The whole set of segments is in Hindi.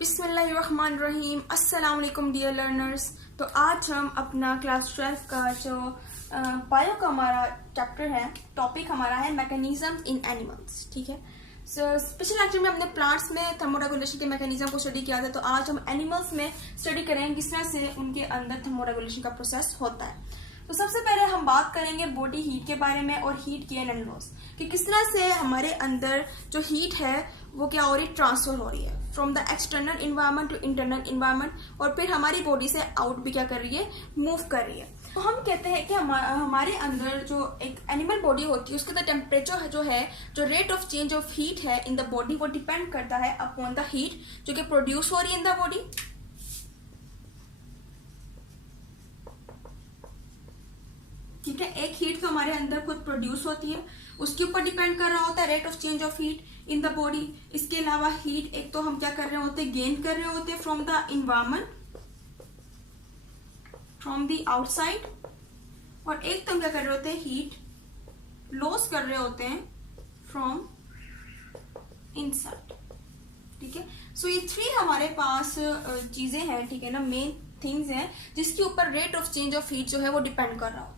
बिस्मिल्लाहिर्रहमानिर्रहीम। अस्सलाम वालेकुम डियर लर्नर्स। तो आज हम अपना क्लास 12 का जो बायो का हमारा चैप्टर है, टॉपिक हमारा है मैकेनिज्म इन एनिमल्स। ठीक है, पिछले लेक्चर में हमने प्लांट्स में थर्मोरेगुलेशन के मैकेनिज्म को स्टडी किया था। तो आज हम एनिमल्स में स्टडी करेंगे किस तरह से उनके अंदर थर्मोरेगुलेशन का प्रोसेस होता है। तो सबसे पहले हम बात करेंगे बॉडी हीट के बारे में और हीट गेन एंड लॉस, कि किस तरह से हमारे अंदर जो हीट है वो क्या हो रही है, ट्रांसफर हो रही है from the external environment to internal environment, और फिर हमारी बॉडी से आउट भी क्या कर रही है, मूव कर रही है। तो हम कहते हैं कि हमारे अंदर जो एक एनिमल बॉडी होती है उसके अंदर टेम्परेचर जो है, जो rate of change of heat है इन द बॉडी, वो डिपेंड करता है अपॉन द हीट जो कि प्रोड्यूस हो रही है इन द बॉडी। ठीक है, एक हीट तो हमारे अंदर खुद प्रोड्यूस होती है, उसके ऊपर डिपेंड कर रहा होता है rate of change of heat in the body. इसके अलावा हीट एक तो हम क्या कर रहे होते हैं, गेन कर रहे होते हैं from the environment, from the outside, और एक तो हम क्या कर रहे होते हैं, हीट लॉस कर रहे होते हैं फ्रॉम इनसाइड। ठीक है, सो ये थ्री हमारे पास चीजें हैं, ठीक है ना, मेन थिंग्स हैं जिसके ऊपर rate of change of heat जो है वो डिपेंड कर रहा होता है।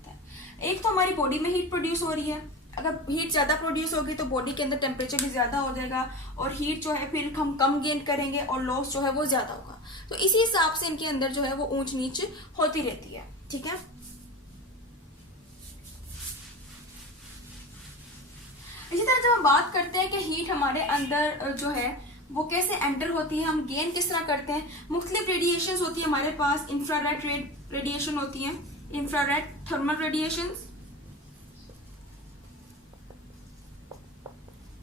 एक तो हमारी बॉडी में हीट प्रोड्यूस हो रही है, अगर हीट ज्यादा प्रोड्यूस होगी तो बॉडी के अंदर टेम्परेचर भी ज्यादा हो जाएगा, और हीट जो है फिर हम कम गेन करेंगे और लॉस जो है वो ज्यादा होगा। तो इसी हिसाब से इनके अंदर जो है वो ऊंच नीच होती रहती है। ठीक है, इसी तरह जब हम बात करते हैं कि हीट हमारे अंदर जो है वो कैसे एंटर होती है, हम गेन किस तरह करते हैं, मुख्तलिफ रेडिएशन होती है हमारे पास। इंफ्रारेड रेडिएशन होती है, इंफ्रारेड थर्मल रेडिएशन,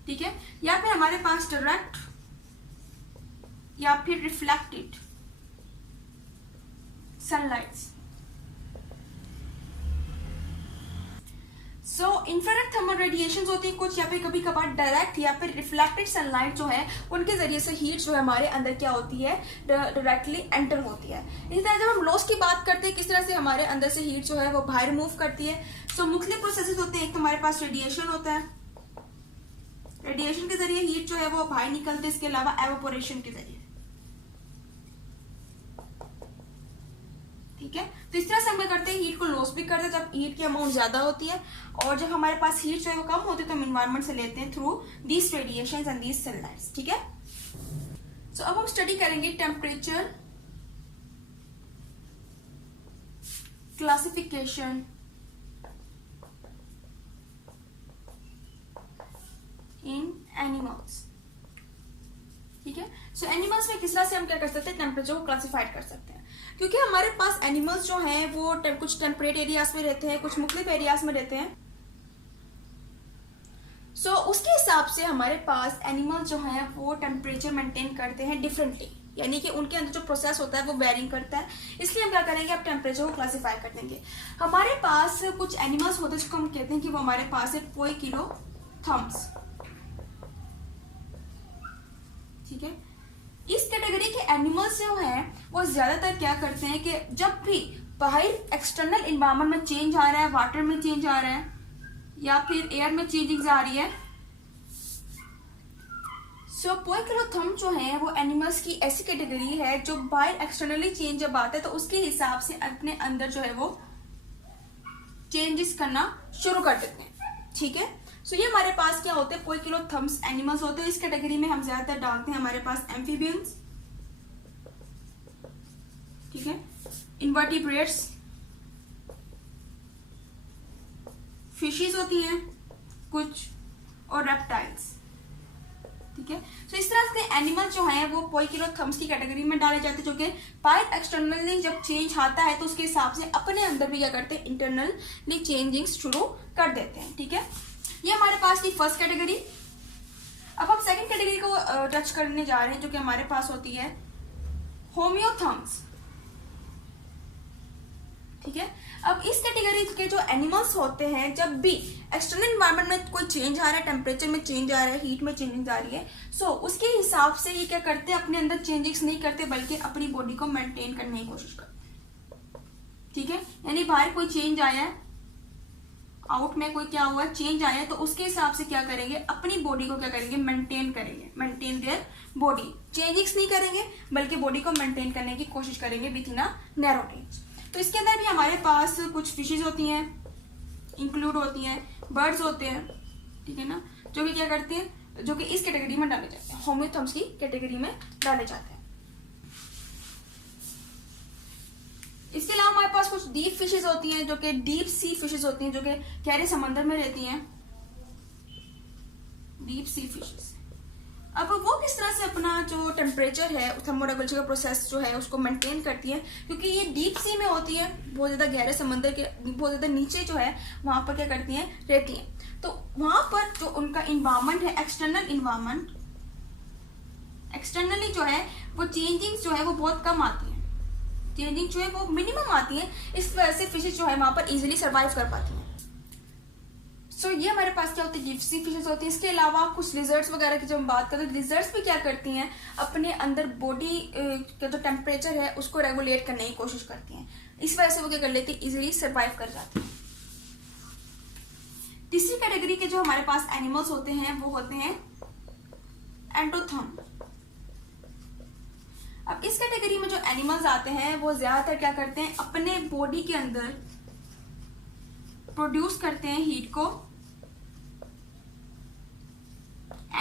ठीक है, या फिर हमारे पास डायरेक्ट या फिर रिफ्लेक्टेड सनलाइट। सो इंफ्रारेड थर्मल रेडिएशन होती है कुछ, या फिर कभी कभार डायरेक्ट या फिर रिफ्लेक्टेड सनलाइट जो है उनके जरिए से हीट जो है हमारे अंदर क्या होती है, डायरेक्टली एंटर होती है। इसी तरह जब हम लॉस की बात करते हैं किस तरह से हमारे अंदर से हीट जो है वो बाहर मूव करती है। सो मुख्तलिफ प्रोसेसेस होते हैं, एक तो हमारे पास रेडिएशन होता है, रेडिएशन के जरिए हीट जो है वो बाहर निकलते हैं, इसके अलावा एवापोरेशन के जरिए। ठीक है, तो इस तरह से हम क्या करते हैं, हीट को लॉस भी करते हैं जब हीट की अमाउंट ज्यादा होती है, और जब हमारे पास हीट जो है वो कम होती है तो हम इन्वायरमेंट से लेते हैं through these radiations and these sunlights. ठीक है, सो अब हम स्टडी करेंगे टेम्परेचर क्लासिफिकेशन इन एनिमल्स। ठीक है, सो एनिमल्स में किस तरह से हम क्या कर सकते हैं, टेम्परेचर को क्लासिफाइड कर सकते हैं, क्योंकि हमारे पास एनिमल्स जो हैं वो कुछ टेम्परेट एरियाज में रहते हैं, कुछ मुख्तलिफ एरियाज में रहते हैं। सो उसके हिसाब से हमारे पास एनिमल्स जो हैं वो टेम्परेचर मेंटेन करते हैं डिफरेंटली, यानी कि उनके अंदर जो प्रोसेस होता है वो वेरिंग करता है। इसलिए हम क्या करेंगे, अब टेम्परेचर को क्लासिफाई कर देंगे। हमारे पास कुछ एनिमल्स होते हैं जिसको हम कहते हैं कि वो हमारे पास है पोइकिलोथर्म्स। ठीक है, इस कैटेगरी के एनिमल्स जो हैं वो ज्यादातर क्या करते हैं कि जब भी बाहर एक्सटर्नल इन्वायरमेंट में चेंज आ रहा है, वाटर में चेंज आ रहा है या फिर एयर में चेंजिंग आ रही है, सो पोइकिलोथर्म जो है वो एनिमल्स की ऐसी कैटेगरी है जो बाहर एक्सटर्नली चेंज जब आता है तो उसके हिसाब से अपने अंदर जो है वो चेंजेस करना शुरू कर देते हैं। ठीक है, सो ये हमारे पास क्या होते हैं, पोइकिलोथर्म्स एनिमल्स होते हैं। इस कैटेगरी में हम ज्यादातर डालते हैं हमारे पास एम्फीबियंस, ठीक है, इनवर्टिब्रेट्स, फिशेस होती हैं कुछ, और रेप्टाइल्स। ठीक है, सो इस तरह के एनिमल जो हैं वो पोइकिलोथर्म्स की कैटेगरी में डाले जाते हैं, जो कि बाहर एक्सटर्नली जब चेंज आता है तो उसके हिसाब से अपने अंदर भी क्या करते हैं, इंटरनली चेंजिंग शुरू कर देते हैं। ठीक है, ये हमारे पास थी फर्स्ट कैटेगरी। अब हम सेकंड कैटेगरी को टच करने जा रहे हैं, जो कि हमारे पास होती है होमियोथर्म्स। ठीक है, अब इस कैटेगरी के जो एनिमल्स होते हैं जब भी एक्सटर्नल इन्वायरमेंट में कोई चेंज आ रहा है, टेम्परेचर में चेंज आ रहा है, हीट में चेंजिंग आ रही है, सो उसके हिसाब से ये क्या करते हैं, अपने अंदर चेंजेस नहीं करते बल्कि अपनी बॉडी को मेंटेन करने की कोशिश करते हैं। ठीक है, यानी बाहर कोई चेंज आया है आउट में कोई क्या हुआ चेंज आया तो उसके हिसाब से क्या करेंगे, अपनी बॉडी को क्या करेंगे, मेंटेन करेंगे, मेंटेन देयर बॉडी, चेंजिंग्स नहीं करेंगे बल्कि बॉडी को मेंटेन करने की कोशिश करेंगे with in a narrow range. तो इसके अंदर भी हमारे पास कुछ फिशेज होती हैं, इंक्लूड होती हैं, बर्ड्स होते हैं, ठीक है ना, जो कि क्या करते हैं, जो कि इस कैटेगरी में डाले जाते हैं, होमियोथर्म्स की कैटेगरी में डाले जाते हैं। इसके अलावा हमारे पास कुछ डीप फिशेज होती हैं, जो कि डीप सी फिशेज होती हैं, जो कि गहरे समंदर में रहती हैं, डीप सी फिशेज। अब वो किस तरह से अपना जो टेम्परेचर है, थर्मोरेगुलेशन का प्रोसेस जो है उसको मेंटेन करती है, क्योंकि ये डीप सी में होती है, बहुत ज्यादा गहरे समंदर के बहुत ज्यादा नीचे जो है वहां पर क्या करती हैं, रहती हैं। तो वहां पर जो उनका इन्वायरमेंट है, एक्सटर्नल इन्वायरमेंट, एक्सटर्नली जो है वो चेंजिंग जो है वो बहुत कम आती है, चेंजिंग जो है वो मिनिमम आती है, इस वजह से फिशेज जो है वहां पर इजीली सर्वाइव कर पाती हैं। सो ये हमारे पास क्या होती है, डीप सी फिशेज होती है। इसके अलावा कुछ लिजर्ड्स वगैरह की जब हम बात करते हैं, लिजर्ड्स भी क्या करती हैं, अपने अंदर बॉडी का जो टेम्परेचर है उसको रेगुलेट करने की कोशिश करती हैं, इस वजह से वो क्या कर लेती है, इजीली सर्वाइव कर जाती हैं। तीसरी कैटेगरी के जो हमारे पास एनिमल्स होते हैं वो होते हैं एंडोथर्म। अब इस कैटेगरी में जो एनिमल्स आते हैं वो ज्यादातर क्या करते हैं, अपने बॉडी के अंदर प्रोड्यूस करते हैं हीट को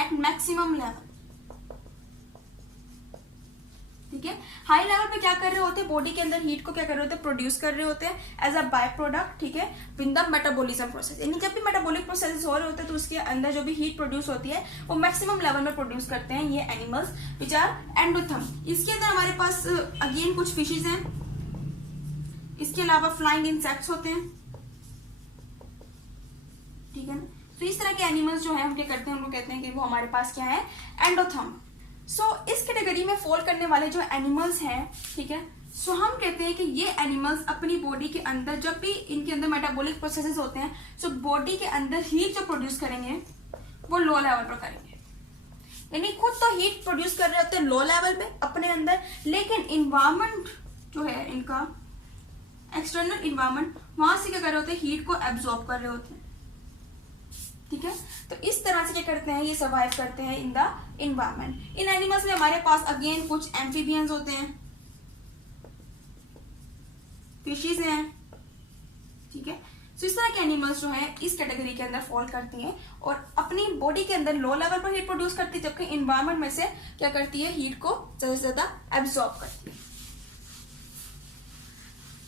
एट मैक्सिमम लेवल, ठीक है। हाई लेवल पे क्या कर रहे होते हैं, बॉडी के अंदर हीट को क्या कर रहे होते हैं, प्रोड्यूस कर रहे होते हैं एज अ बाय प्रोडक्ट, ठीक है, विद द मेटाबॉलिज्म प्रोसेस। यानी जब भी मेटाबॉलिक प्रोसेस हो रहे होते हैं तो उसके अंदर जो भी हीट प्रोड्यूस होती है वो मैक्सिमम लेवल में प्रोड्यूस करते हैं ये एनिमल्स विच आर एंडोथर्म। इसके अंदर हमारे पास अगेन कुछ फिशेज हैं, इसके अलावा फ्लाइंग इंसेक्ट्स होते हैं, ठीक है ना। तो इस तरह के एनिमल्स जो है हम क्या करते हैं, उनको कहते हैं कि वो हमारे पास क्या है, एंडोथर्म। सो इस कैटेगरी में फॉल करने वाले जो एनिमल्स हैं, ठीक है, सो हम कहते हैं कि ये एनिमल्स अपनी बॉडी के अंदर जब भी इनके अंदर मेटाबॉलिक प्रोसेसेस होते हैं, सो बॉडी के अंदर हीट जो प्रोड्यूस करेंगे वो लो लेवल पर करेंगे, यानी खुद तो हीट प्रोड्यूस कर रहे होते हैं लो लेवल पे अपने अंदर, लेकिन इन्वायरमेंट जो है इनका एक्सटर्नल इन्वायरमेंट वहां से क्या कर रहे होते हैं, हीट को एब्जॉर्ब कर रहे होते हैं, ठीक है। तो इस तरह से क्या करते हैं, ये सर्वाइव करते हैं in the environment. In animals में हमारे पास अगेन कुछ एम्फीबियंस होते हैं, फिशेज हैं, ठीक है। तो इस तरह के एनिमल्स जो है इस कैटेगरी के अंदर फॉल करती हैं और अपनी बॉडी के अंदर लो लेवल पर हीट प्रोड्यूस करती है, जबकि इन्वायरमेंट में से क्या करती है, हीट को ज्यादा से ज्यादा एब्जॉर्ब करती है।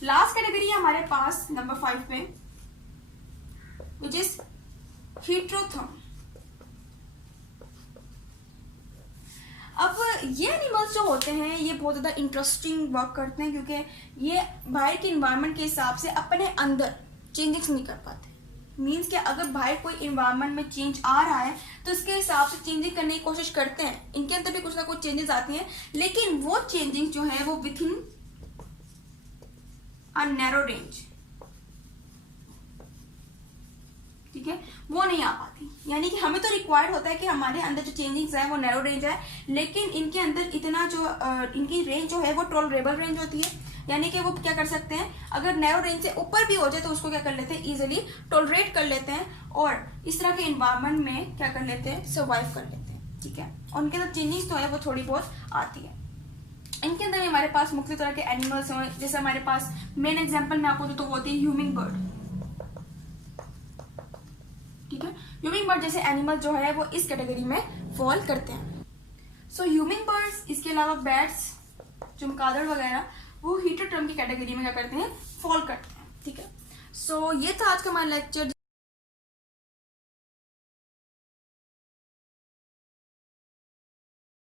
लास्ट कैटेगरी है हमारे पास नंबर 5 पे, विच इज हेटेरोथर्म। अब ये एनिमल्स जो होते हैं ये बहुत ज्यादा इंटरेस्टिंग वर्क करते हैं, क्योंकि ये बाहर के इन्वायरमेंट के हिसाब से अपने अंदर चेंजेस नहीं कर पाते। मीन्स कि अगर बाहर कोई इन्वायरमेंट में चेंज आ रहा है तो उसके हिसाब से चेंजिंग करने की कोशिश करते हैं, इनके अंदर भी कुछ ना कुछ चेंजेस आती हैं, लेकिन वो चेंजिंग जो है वो with in a narrow range, ठीक है, वो नहीं आ पाती। यानी कि हमें तो रिक्वायर्ड होता है कि हमारे अंदर जो चेंजिंग्स है वो नैरो रेंज है, लेकिन इनके अंदर इतना जो इनकी रेंज जो है वो टॉलरेबल रेंज होती है, यानी कि वो क्या कर सकते हैं, अगर नैरो रेंज से ऊपर भी हो जाए तो उसको क्या कर लेते हैं, इजिली टॉलरेट कर लेते हैं और इस तरह के इन्वायरमेंट में क्या कर लेते हैं, सर्वाइव कर लेते हैं, ठीक है। और उनके अंदर चेंजिंग्स तो है वो थोड़ी बहुत आती है। इनके अंदर हमारे पास मुख्तलिफ तरह के एनिमल्स हैं, जैसे हमारे पास मेन एग्जाम्पल मैं आपको तो होती है ह्यूमिंग बर्ड, ठीक है। ह्यूमिंग बर्ड जैसे एनिमल जो है वो इस कैटेगरी में फॉल करते हैं। सो ह्यूमिंग बर्ड्स, इसके अलावा बैट्स, चमगादड़ वगैरह, वो हेटेरोथर्म की कैटेगरी में क्या करते हैं, फॉल करते हैं, ठीक है। सो ये था आज का हमारा लेक्चर।